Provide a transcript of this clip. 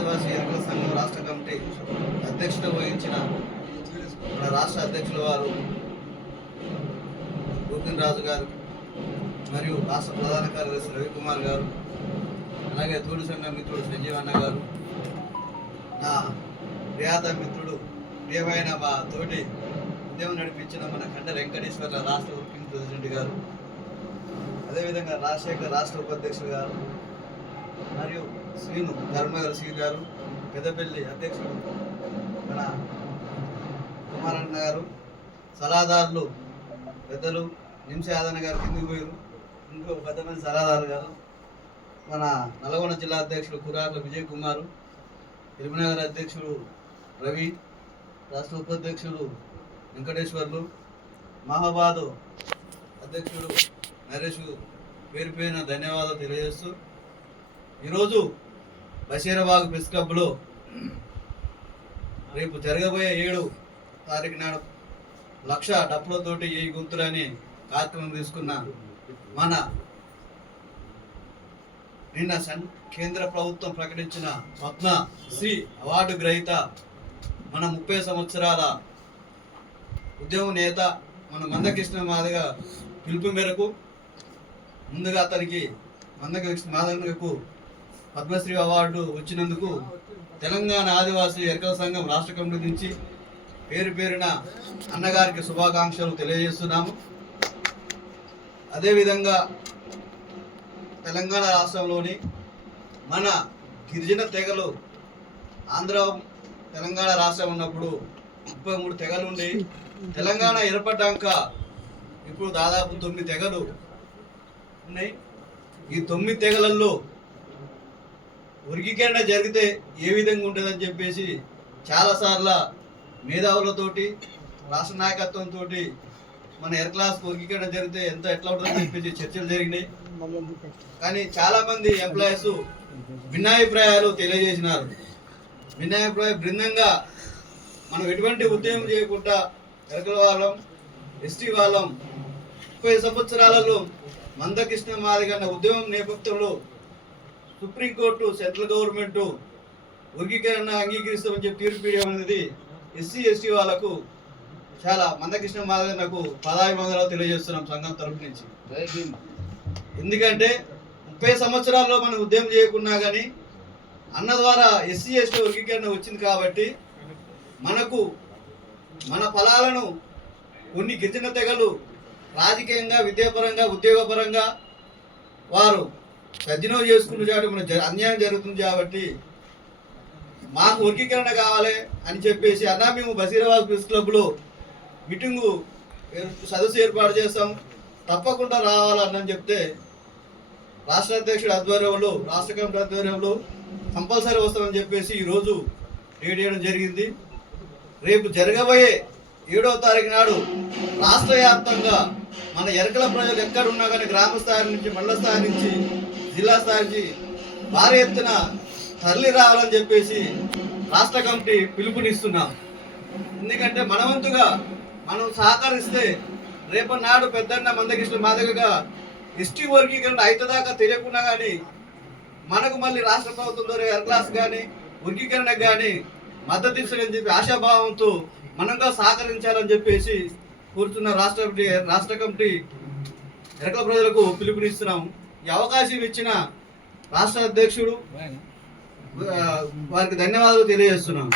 ఆదివాసీ ఎన్నికల సంఘం రాష్ట్ర కమిటీ అధ్యక్షత వహించిన మన రాష్ట్ర అధ్యక్షుల వారు గోపిన్ రాజు గారు మరియు రాష్ట్ర ప్రధాన కార్యదర్శి రవికుమార్ గారు అలాగే తోడు సంఘ మిత్రుడు సంజీవన్న గారు నా ప్రియాత మిత్రుడు ప్రియమైన మా తోటి ఉద్యమం నడిపించిన మన కండ వెంకటేశ్వర్ల రాష్ట్ర వర్కింగ్ ప్రెసిడెంట్ గారు. అదేవిధంగా రాజశేఖర్ రాష్ట్ర ఉపాధ్యక్షులు గారు మరియు శ్రీను ధర్మగారు శ్రీ గారు పెద్దపల్లి అధ్యక్షుడు మన కుమారన్న గారు సలహాదారులు పెద్దలు నిమిష యాదన్న గారు కిందికి పోయారు. ఇంకో పెద్ద మంది సలహాదారు గారు మన నల్గొండ జిల్లా అధ్యక్షుడు కురార్ల విజయ్ కుమారు ఎలిమినగర్ అధ్యక్షుడు రవి రాష్ట్ర ఉపాధ్యక్షుడు వెంకటేశ్వర్లు మహాబాదు అధ్యక్షుడు నరేష్ పేరు పేరున ధన్యవాదాలు తెలియజేస్తూ ఈరోజు బషీరాబాగ్ ప్రెస్ క్లబ్లో రేపు జరగబోయే ఏడు తారీఖు నాడు లక్ష డప్పులతోటి ఏ గుంతులని కార్యక్రమం తీసుకున్న మన నిన్న సన్ కేంద్ర ప్రభుత్వం ప్రకటించిన పద్మ శ్రీ అవార్డు గ్రహీత మన ముప్పై సంవత్సరాల ఉద్యమ నేత మన మందకృష్ణ మాదిగ పిలుపు మేరకు ముందుగా అతనికి మందకృష్ణ మాధవకు పద్మశ్రీ అవార్డు వచ్చినందుకు తెలంగాణ ఆదివాసీ ఎరకల సంఘం రాష్ట్ర కమిటీ నుంచి పేరు పేరున అన్నగారికి శుభాకాంక్షలు తెలియజేస్తున్నాము. అదేవిధంగా తెలంగాణ రాష్ట్రంలోని మన గిరిజన తెగలు ఆంధ్ర తెలంగాణ రాష్ట్రం ఉన్నప్పుడు ముప్పై మూడు తెగలు ఉండి తెలంగాణ ఏర్పడ్డాక ఇప్పుడు దాదాపు తొమ్మిది తెగలు ఉన్నాయి. ఈ తొమ్మిది తెగలల్లో వర్గీకరణ జరిగితే ఏ విధంగా ఉంటుందని చెప్పేసి చాలాసార్లు మేధావులతోటి రాష్ట్ర నాయకత్వంతో మన ఎయిర్ క్లాస్ వర్గీకరణ జరిగితే ఎంత ఎట్లా ఉంటుందని చెప్పేసి చర్చలు జరిగినాయి. కానీ చాలామంది ఎంప్లాయీస్ భిన్నాభిప్రాయాలు తెలియజేసినారు. భిన్నాభిప్రాయ బృందంగా మనం ఎటువంటి ఉద్యమం చేయకుండా ఎరకల వాళ్ళం ఎస్టీ వాళ్ళం ముప్పై సంవత్సరాలలో మందకృష్ణ మాదిగన్న ఉద్యమం నేపథ్యంలో సుప్రీంకోర్టు సెంట్రల్ గవర్నమెంట్ వర్గీకరణ అంగీకరిస్తామని చెప్పి తీర్పు ఇవ్వడం అనేది ఎస్సీ ఎస్టీ వాళ్ళకు చాలా మందకృష్ణ మాదిగన్నకు పదాభివందనాలు తెలియజేస్తున్నాం సంఘం తరపు నుంచి. ఎందుకంటే ముప్పై సంవత్సరాల్లో మనం ఉద్యమం చేయకున్నా కానీ అన్న ద్వారా ఎస్సీ ఎస్టీ వర్గీకరణ వచ్చింది కాబట్టి మనకు మన ఫలాలను కొన్ని గిరిజన తెగలు రాజకీయంగా విద్యాపరంగా ఉద్యోగపరంగా వారు సజ్జనం చేసుకున్న చాటు మన అన్యాయం జరుగుతుంది కాబట్టి మాకు వర్గీకరణ కావాలి అని చెప్పేసి అన్నా మేము బసీరాబాద్ ప్రెస్ క్లబ్లో మీటింగు సదస్సు ఏర్పాటు చేస్తాం. తప్పకుండా రావాలని చెప్తే రాష్ట్ర అధ్యక్షుడు ఆధ్వర్యంలో రాష్ట్ర కమిటీ ఆధ్వర్యంలో కంపల్సరీ వస్తామని చెప్పేసి ఈరోజు డేట్ చేయడం జరిగింది. రేపు జరగబోయే ఏడవ తారీఖు నాడు రాష్ట్ర వ్యాప్తంగా మన ఎరకల ప్రజలు ఎక్కడున్నా కానీ గ్రామ స్థాయి నుంచి మండల స్థాయి నుంచి జిల్లా స్థాయి నుంచి భారీ ఎత్తున తరలి రావాలని చెప్పేసి రాష్ట్ర కమిటీ పిలుపునిస్తున్నాం. ఎందుకంటే మనవంతుగా మనం సహకరిస్తే రేపటి నాడు పెద్దన్న మందకృష్ణ మాదిరిగా ఎస్టీ వర్గీకరణ అయితదాకా తెలియకుండా కానీ మనకు మళ్ళీ రాష్ట్ర ప్రభుత్వం ద్వారా ఎర్క్లాస్ కానీ వర్గీకరణకు కానీ మద్దతు ఇస్తుందని చెప్పి ఆశాభావంతో మనంగా సహకరించాలని చెప్పేసి కూర్చున్న రాష్ట్ర రాష్ట్ర కమిటీ ఎరకల ప్రజలకు పిలుపునిస్తున్నాము. ఈ అవకాశం ఇచ్చిన రాష్ట్ర అధ్యక్షుడు వారికి ధన్యవాదాలు తెలియజేస్తున్నాం